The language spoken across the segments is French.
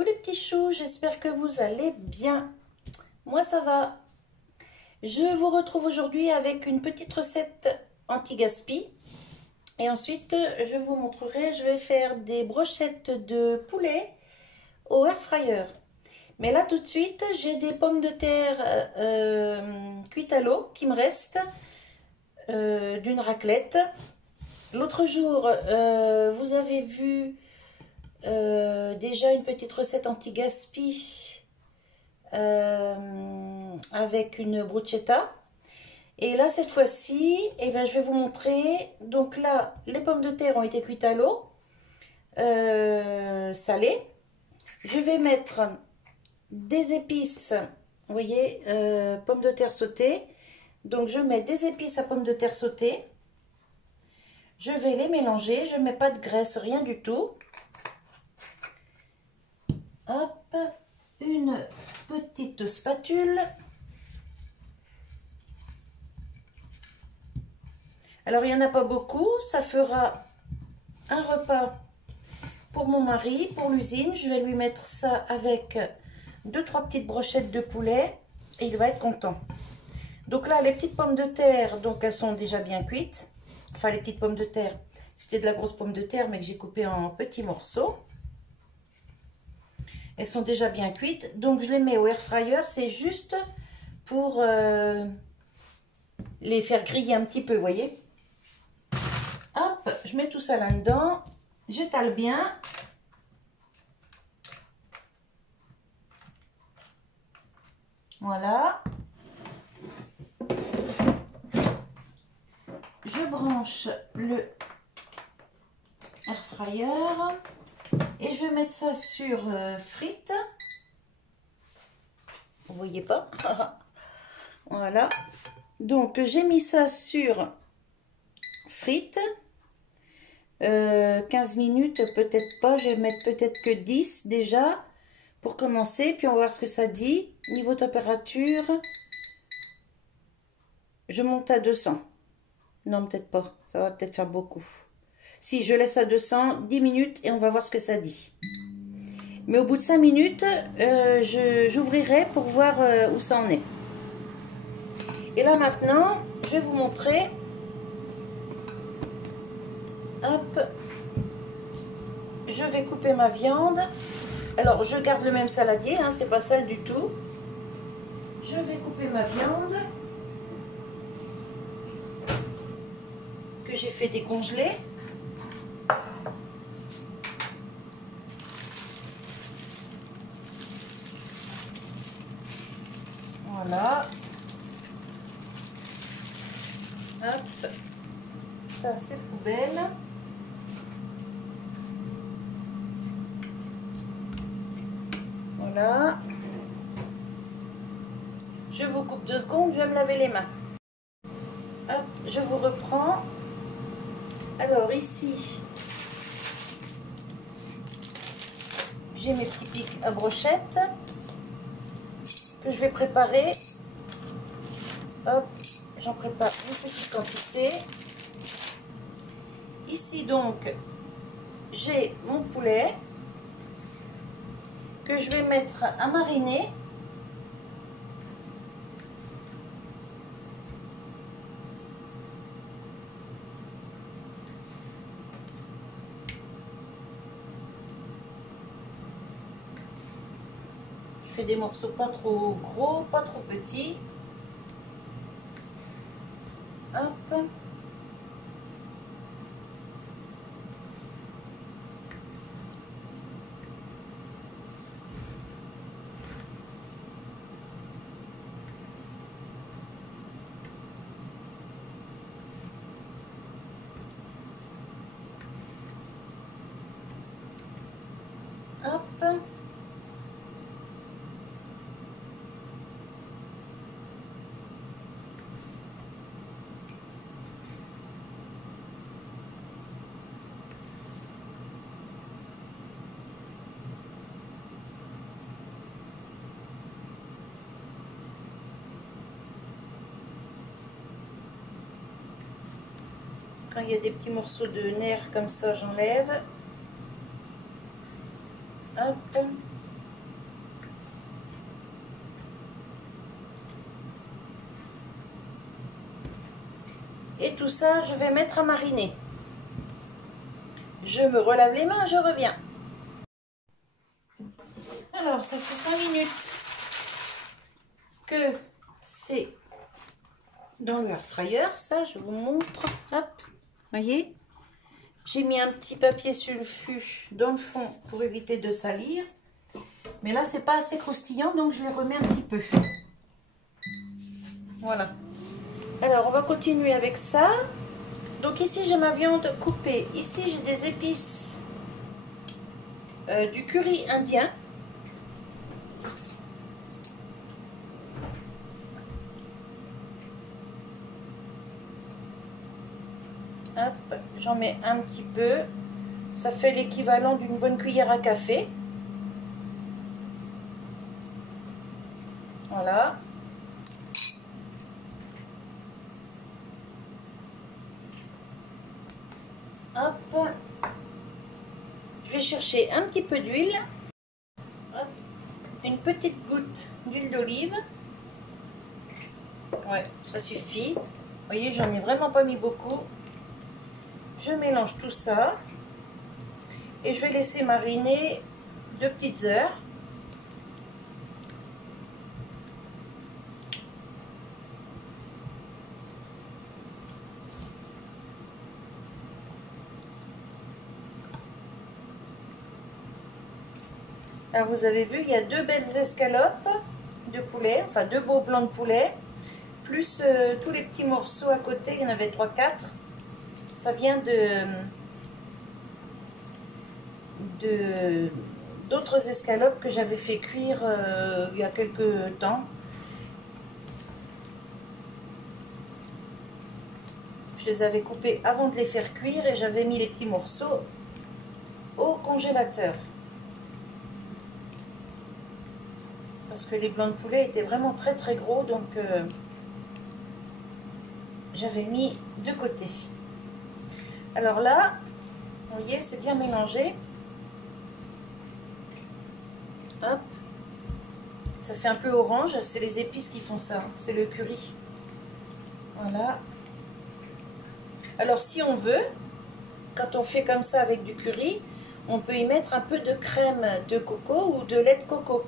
Coucou les petits choux, j'espère que vous allez bien. Moi ça va. Je vous retrouve aujourd'hui avec une petite recette anti-gaspi. Et ensuite, je vous montrerai, je vais faire des brochettes de poulet au air fryer. Mais là tout de suite, j'ai des pommes de terre cuites à l'eau qui me restent d'une raclette. L'autre jour, vous avez vu déjà une petite recette anti-gaspi avec une bruschetta. Et là, cette fois-ci, eh ben, je vais vous montrer. Donc là, les pommes de terre ont été cuites à l'eau, salées. Je vais mettre des épices, vous voyez, pommes de terre sautées. Donc je mets des épices à pommes de terre sautées. Je vais les mélanger. Je ne mets pas de graisse, rien du tout. Hop, une petite spatule. Alors, il n'y en a pas beaucoup. Ça fera un repas pour mon mari, pour l'usine. Je vais lui mettre ça avec 2-3 petites brochettes de poulet et il va être content. Donc là, les petites pommes de terre, donc elles sont déjà bien cuites. Enfin, les petites pommes de terre, c'était de la grosse pomme de terre, mais que j'ai coupée en petits morceaux. Elles sont déjà bien cuites. Donc, je les mets au air fryer. C'est juste pour les faire griller un petit peu, vous voyez. Hop, je mets tout ça là-dedans. J'étale bien. Voilà. Je branche le air fryer. Et je vais mettre ça sur frites. Vous voyez pas? Voilà. Donc, j'ai mis ça sur frites. 15 minutes, peut-être pas. Je vais mettre peut-être que 10 déjà pour commencer. Puis, on va voir ce que ça dit. Niveau température, je monte à 200. Non, peut-être pas. Ça va peut-être faire beaucoup. Si, je laisse à 200, 10 minutes et on va voir ce que ça dit. Mais au bout de 5 minutes, j'ouvrirai pour voir où ça en est. Et là maintenant, je vais vous montrer. Hop. Je vais couper ma viande. Alors, je garde le même saladier, hein, c'est pas sale du tout. Je vais couper ma viande que j'ai fait décongeler. Voilà. Hop. Ça, c'est poubelle. Voilà. Je vous coupe 2 secondes, je vais me laver les mains. Hop, je vous reprends. Alors ici, j'ai mes petits pics à brochettes que je vais préparer. Hop, j'en prépare une petite quantité. Ici donc, j'ai mon poulet que je vais mettre à mariner. Je fais des morceaux pas trop gros, pas trop petits. Hop. Hop. Quand il y a des petits morceaux de nerfs comme ça, j'enlève. Hop. Et tout ça, je vais mettre à mariner. Je me relave les mains, je reviens. Alors, ça fait 5 minutes que c'est dans le air fryer. Ça, je vous montre. Hop, voyez, j'ai mis un petit papier sulfu dans le fond pour éviter de salir. Mais là, c'est pas assez croustillant, donc je les remets un petit peu. Voilà. Alors, on va continuer avec ça. Donc ici, j'ai ma viande coupée. Ici, j'ai des épices, du curry indien. Hop, j'en mets un petit peu. Ça fait l'équivalent d'une bonne cuillère à café. Voilà. Hop. Je vais chercher un petit peu d'huile. Une petite goutte d'huile d'olive. Ouais, ça suffit. Vous voyez, j'en ai vraiment pas mis beaucoup. Je mélange tout ça. Et je vais laisser mariner 2 petites heures. Alors vous avez vu, il y a 2 belles escalopes de poulet, enfin 2 beaux blancs de poulet, plus tous les petits morceaux à côté, il y en avait 3-4. Ça vient d'autres escalopes que j'avais fait cuire il y a quelques temps. Je les avais coupées avant de les faire cuire et j'avais mis les petits morceaux au congélateur. Parce que les blancs de poulet étaient vraiment très très gros, donc j'avais mis de côté. Alors là, vous voyez, c'est bien mélangé. Hop. Ça fait un peu orange, c'est les épices qui font ça, c'est le curry. Voilà. Alors si on veut, quand on fait comme ça avec du curry, on peut y mettre un peu de crème de coco ou de lait de coco.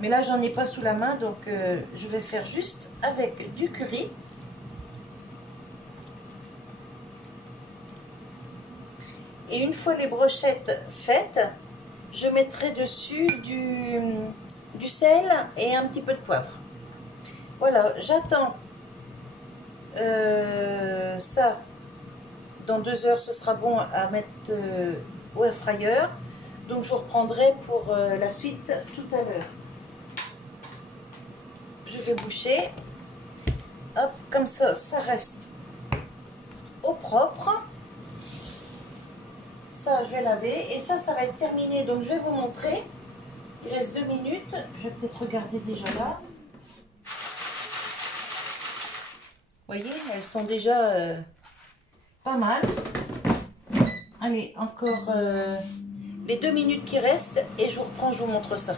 Mais là, j'en ai pas sous la main, donc je vais faire juste avec du curry. Et une fois les brochettes faites, je mettrai dessus du sel et un petit peu de poivre. Voilà, j'attends ça. Dans 2 heures, ce sera bon à mettre au air fryer. Donc je reprendrai pour la suite tout à l'heure. Je vais boucher. Hop, comme ça, ça reste au propre. Ça, je vais laver. Et ça va être terminé. Donc je vais vous montrer. Il reste 2 minutes. Je vais peut-être regarder déjà là. Vous voyez, elles sont déjà pas mal. Allez, encore les 2 minutes qui restent et je vous reprends, je vous montre ça.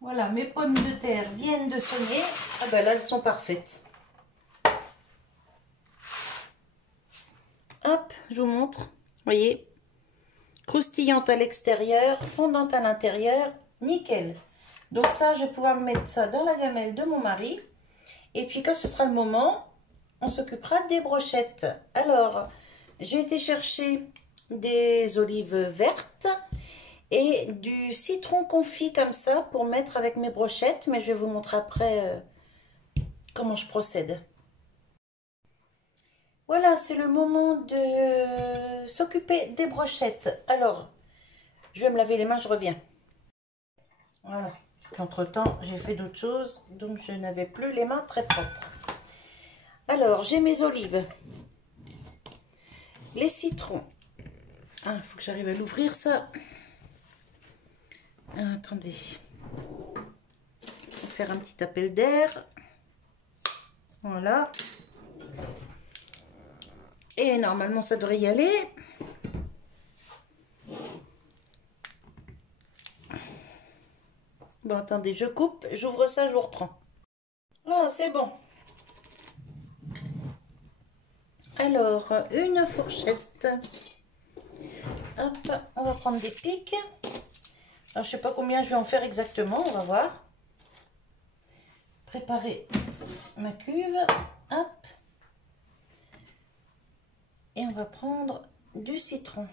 Voilà, mes pommes de terre viennent de sonner. Ah ben là, elles sont parfaites. Hop, je vous montre. Vous voyez, croustillante à l'extérieur, fondante à l'intérieur, nickel. Donc ça, je vais pouvoir mettre ça dans la gamelle de mon mari. Et puis quand ce sera le moment, on s'occupera des brochettes. Alors, j'ai été chercher des olives vertes et du citron confit comme ça pour mettre avec mes brochettes. Mais je vais vous montrer après comment je procède. Voilà, c'est le moment de s'occuper des brochettes. Alors, je vais me laver les mains, je reviens. Voilà, parce qu'entre-temps, j'ai fait d'autres choses, donc je n'avais plus les mains très propres. Alors, j'ai mes olives, les citrons. Ah, il faut que j'arrive à l'ouvrir, ça. Ah, attendez. On va faire un petit appel d'air. Voilà. Et normalement, ça devrait y aller. Bon, attendez, je coupe, j'ouvre ça, je vous reprends. Ah, c'est bon. Alors, une fourchette. Hop, on va prendre des pics. Alors, je sais pas combien je vais en faire exactement, on va voir. Préparer ma cuve. Hop. Et on va prendre du citron.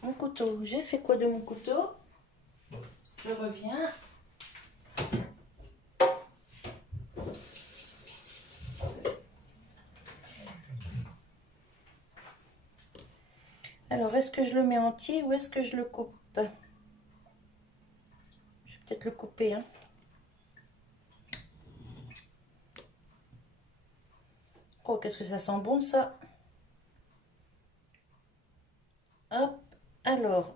Mon couteau, j'ai fait quoi de mon couteau? Je reviens. Alors, est-ce que je le mets entier ou est-ce que je le coupe? Je vais peut-être le couper, hein. Oh, qu'est-ce que ça sent bon, ça. Hop, alors,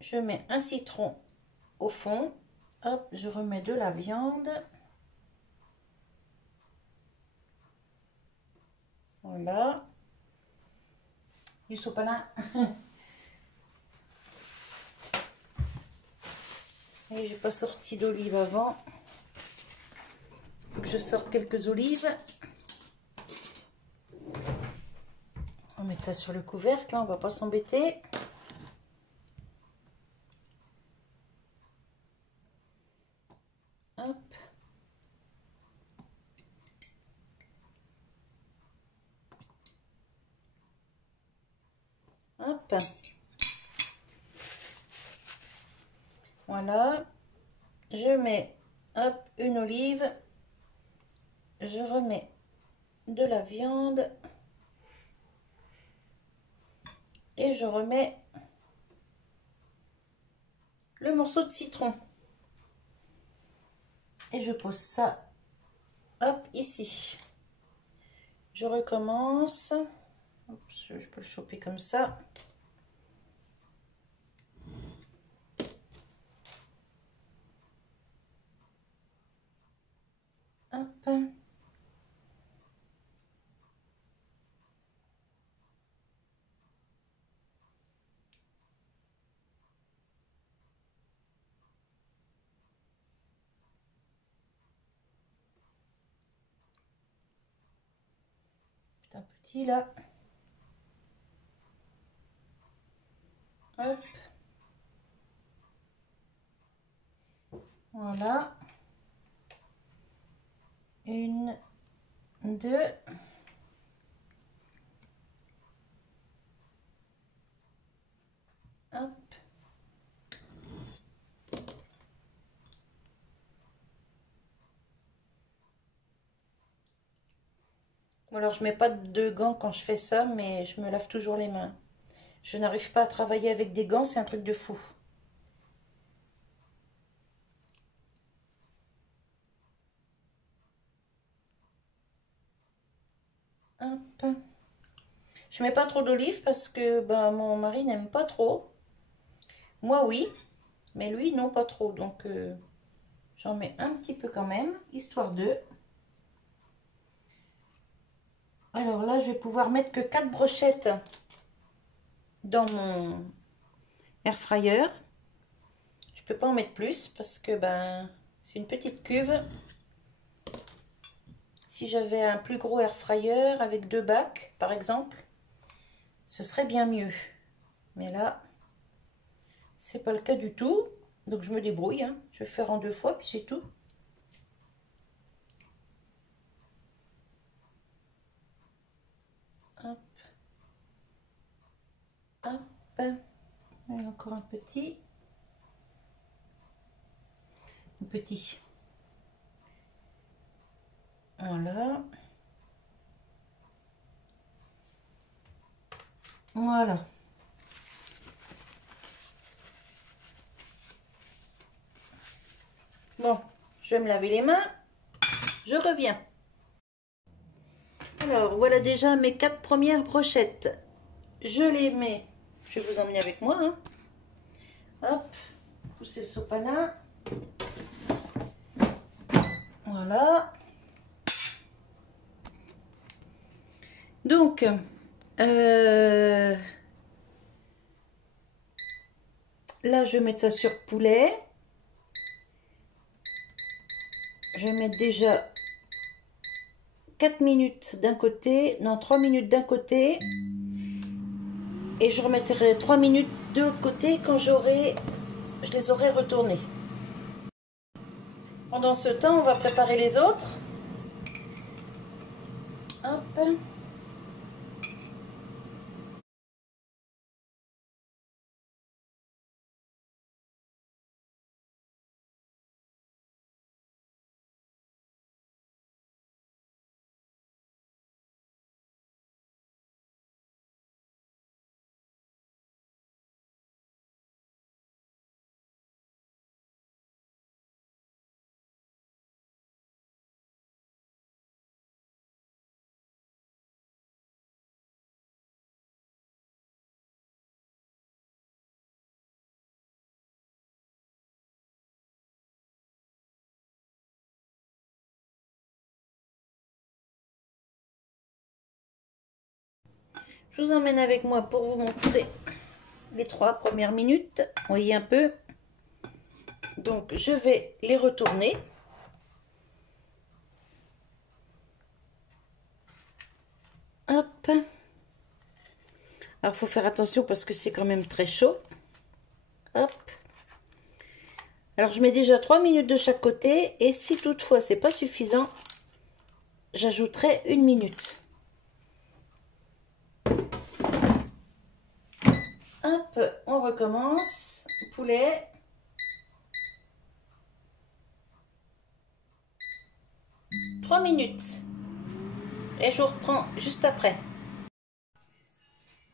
je mets un citron au fond. Hop, je remets de la viande. Voilà. Du sopalin. Et j'ai pas sorti d'olive avant. Faut que je sorte quelques olives. On va mettre ça sur le couvercle, là, on va pas s'embêter. Hop. Hop. Voilà. Je mets, hop, une olive. Je remets de la viande. Et je remets le morceau de citron. Et je pose ça, hop, ici. Je recommence. Hop, je peux le choper comme ça. Hop. Un petit là. Hop. Voilà. Une, deux. Hop. Alors je mets pas de gants quand je fais ça, mais je me lave toujours les mains. Je n'arrive pas à travailler avec des gants, c'est un truc de fou. Hop. Je mets pas trop d'olive parce que ben, mon mari n'aime pas trop. Moi oui, mais lui non pas trop. Donc j'en mets un petit peu quand même, histoire de. Alors là, je vais pouvoir mettre que 4 brochettes dans mon air fryer. Je peux pas en mettre plus parce que ben c'est une petite cuve. Si j'avais un plus gros air fryer avec 2 bacs par exemple, ce serait bien mieux. Mais là, c'est pas le cas du tout. Donc je me débrouille, hein. Je vais faire en 2 fois puis c'est tout. Hop. Hop. Et encore un petit. Un petit. Voilà. Voilà. Bon, je vais me laver les mains. Je reviens. Alors, voilà déjà mes 4 premières brochettes. Je les mets. Je vais vous emmener avec moi, hein. Hop, pousser le sopalin. Voilà. Donc, là, je vais mettre ça sur poulet. je vais mettre déjà 4 minutes d'un côté, non 3 minutes d'un côté. Et je remettrai 3 minutes de l'autre côté quand je les aurai retournés. Pendant ce temps, on va préparer les autres. Hop. Je vous emmène avec moi pour vous montrer les 3 premières minutes. Vous voyez un peu. Donc, je vais les retourner. Hop. Alors, il faut faire attention parce que c'est quand même très chaud. Hop. Alors, je mets déjà 3 minutes de chaque côté. Et si toutefois, c'est pas suffisant, j'ajouterai 1 minute. Hop, on recommence. Poulet. Trois minutes. Et je vous reprends juste après.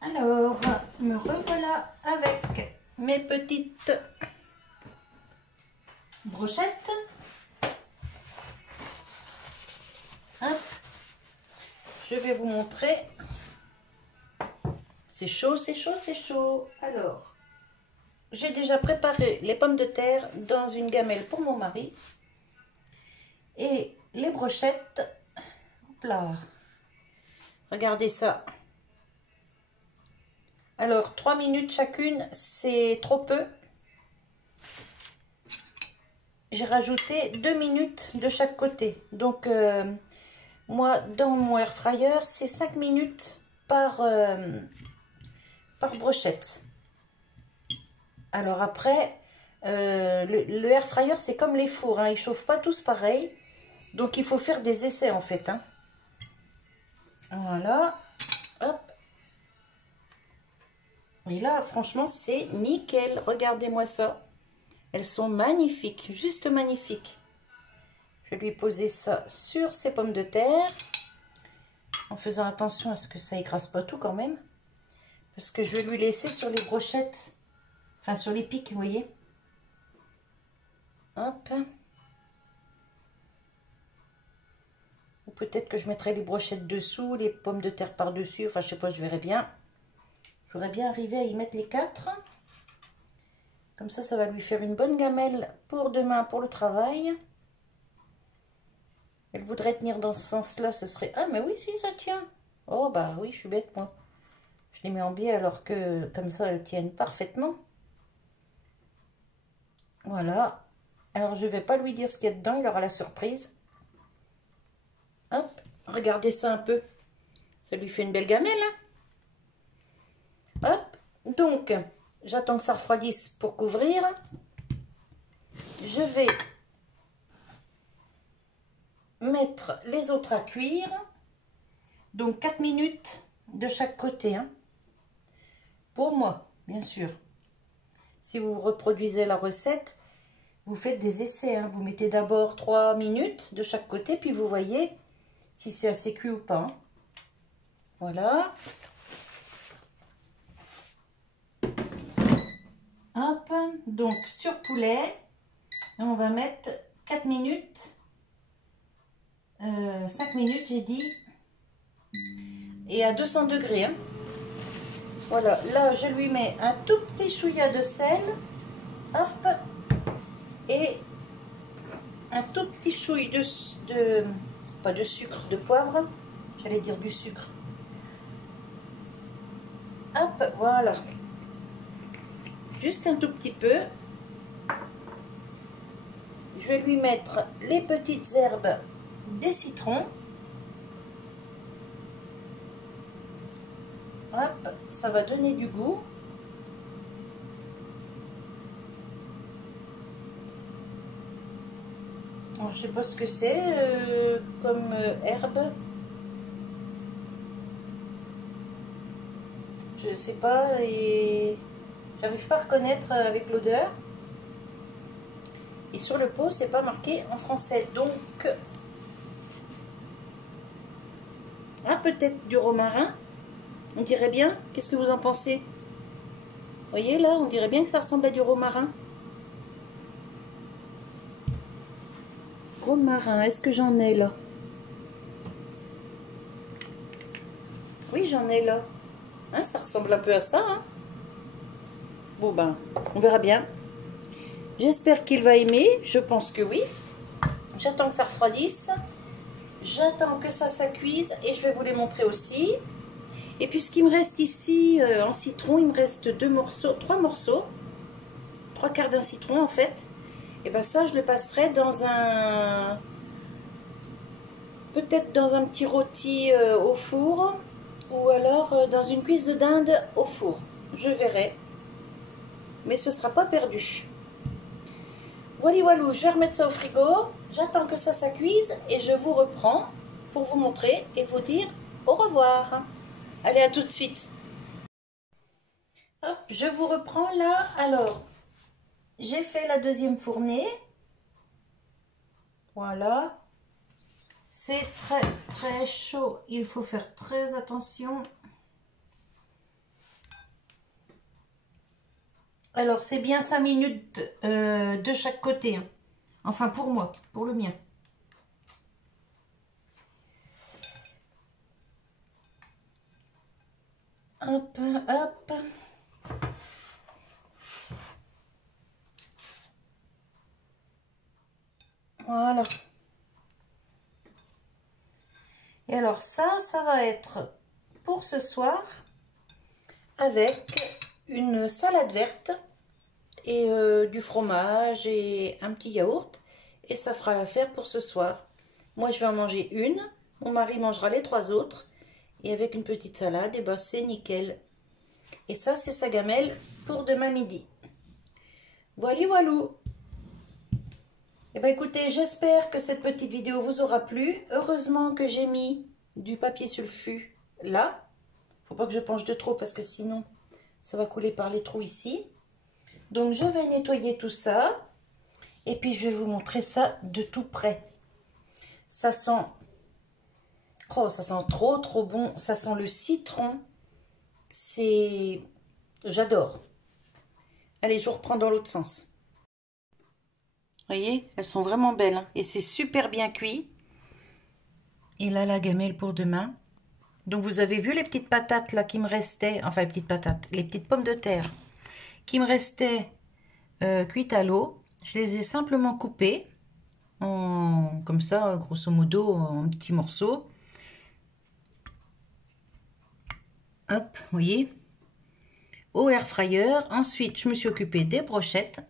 Alors, me revoilà avec mes petites brochettes. Hop. Je vais vous montrer. C'est chaud, c'est chaud, c'est chaud. Alors, j'ai déjà préparé les pommes de terre dans une gamelle pour mon mari. Et les brochettes, hop là. Regardez ça. Alors, 3 minutes chacune, c'est trop peu. J'ai rajouté 2 minutes de chaque côté. Donc, moi, dans mon air fryer, c'est 5 minutes par brochette. Alors après, le air fryer, c'est comme les fours, hein, ils ne chauffent pas tous pareil. Donc, il faut faire des essais, en fait. Hein. Voilà. Hop. Et là, franchement, c'est nickel. Regardez-moi ça. Elles sont magnifiques, juste magnifiques. Je vais lui poser ça sur ses pommes de terre. En faisant attention à ce que ça écrase pas tout quand même. Parce que je vais lui laisser sur les brochettes. Enfin, sur les pics, vous voyez. Hop. Ou peut-être que je mettrai les brochettes dessous, les pommes de terre par-dessus. Enfin, je sais pas, je verrai bien. J'aurais bien arrivé à y mettre les 4. Comme ça va lui faire une bonne gamelle pour demain, pour le travail. Elle voudrait tenir dans ce sens-là, ce serait... Ah, mais oui, si, ça tient. Oh, bah oui, je suis bête, moi. Je les mets en biais alors que, comme ça, elles tiennent parfaitement. Voilà. Alors, je vais pas lui dire ce qu'il y a dedans, il aura la surprise. Hop, regardez ça un peu. Ça lui fait une belle gamelle, hein. Hop, donc, j'attends que ça refroidisse pour couvrir. Je vais mettre les autres à cuire. Donc 4 minutes de chaque côté. Hein. Pour moi, bien sûr. Si vous reproduisez la recette, vous faites des essais. Hein. Vous mettez d'abord 3 minutes de chaque côté, puis vous voyez si c'est assez cuit ou pas. Hein. Voilà. Hop, donc sur poulet, on va mettre 4 minutes, 5 minutes j'ai dit, et à 200 degrés. Hein. Voilà, là je lui mets un tout petit chouïa de sel, hop, et un tout petit chouïa pas de sucre, de poivre, j'allais dire du sucre. Hop, voilà. Juste un tout petit peu. je vais lui mettre les petites herbes des citrons. Hop, ça va donner du goût. Alors, je sais pas ce que c'est comme herbe. Je sais pas et j'arrive pas à reconnaître avec l'odeur. Et sur le pot, c'est pas marqué en français. Donc, peut-être du romarin. On dirait bien. Qu'est-ce que vous en pensez? Vous voyez là, on dirait bien que ça ressemble à du romarin. Romarin, est-ce que j'en ai là? Oui, j'en ai là. Hein, ça ressemble un peu à ça. Hein. Bon ben, on verra bien. J'espère qu'il va aimer. Je pense que oui. J'attends que ça refroidisse. J'attends que ça cuise et je vais vous les montrer aussi. Et puis ce qui me reste ici en citron, il me reste 3 morceaux. 3/4 d'un citron en fait. Et ben ça, je le passerai dans un... peut-être dans un petit rôti au four. Ou alors dans une cuisse de dinde au four. Je verrai. Mais ce ne sera pas perdu. Voilà, voilà, je vais remettre ça au frigo. J'attends que ça cuise et je vous reprends pour vous montrer et vous dire au revoir. Allez, à tout de suite. Hop, je vous reprends là. Alors, j'ai fait la deuxième fournée. Voilà. C'est très très chaud. Il faut faire très attention. Alors, c'est bien 5 minutes de chaque côté. Hein. Enfin, pour moi, pour le mien. Hop, hop. Voilà. Et alors ça va être pour ce soir avec une salade verte et du fromage et un petit yaourt. Et ça fera l'affaire pour ce soir. Moi, je vais en manger une. Mon mari mangera les 3 autres. Et avec une petite salade, et ben c'est nickel. Et ça, c'est sa gamelle pour demain midi. Voilà, voilà. Eh bien, écoutez, j'espère que cette petite vidéo vous aura plu. Heureusement que j'ai mis du papier sulfu là. Faut pas que je penche de trop parce que sinon, ça va couler par les trous ici. Donc, je vais nettoyer tout ça. Et puis, je vais vous montrer ça de tout près. Ça sent... oh, ça sent trop, trop bon. Ça sent le citron. C'est... j'adore. Allez, je vous reprends dans l'autre sens. Vous voyez, elles sont vraiment belles. Hein, et c'est super bien cuit. Et là, la gamelle pour demain. Donc, vous avez vu les petites patates là qui me restaient. Enfin, les petites patates. Les petites pommes de terre qui me restaient cuites à l'eau. Je les ai simplement coupées. Comme ça, grosso modo, en petits morceaux. Hop, vous voyez. Au air fryer. Ensuite, je me suis occupée des brochettes.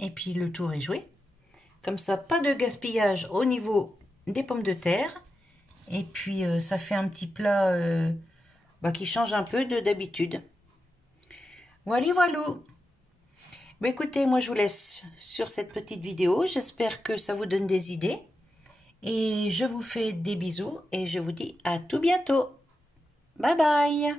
Et puis, le tour est joué. Comme ça, pas de gaspillage au niveau des pommes de terre. Et puis, ça fait un petit plat qui change un peu d'habitude. Voilà, voilà. Bah, écoutez, moi, je vous laisse sur cette petite vidéo. J'espère que ça vous donne des idées. Et je vous fais des bisous et je vous dis à tout bientôt. Bye bye.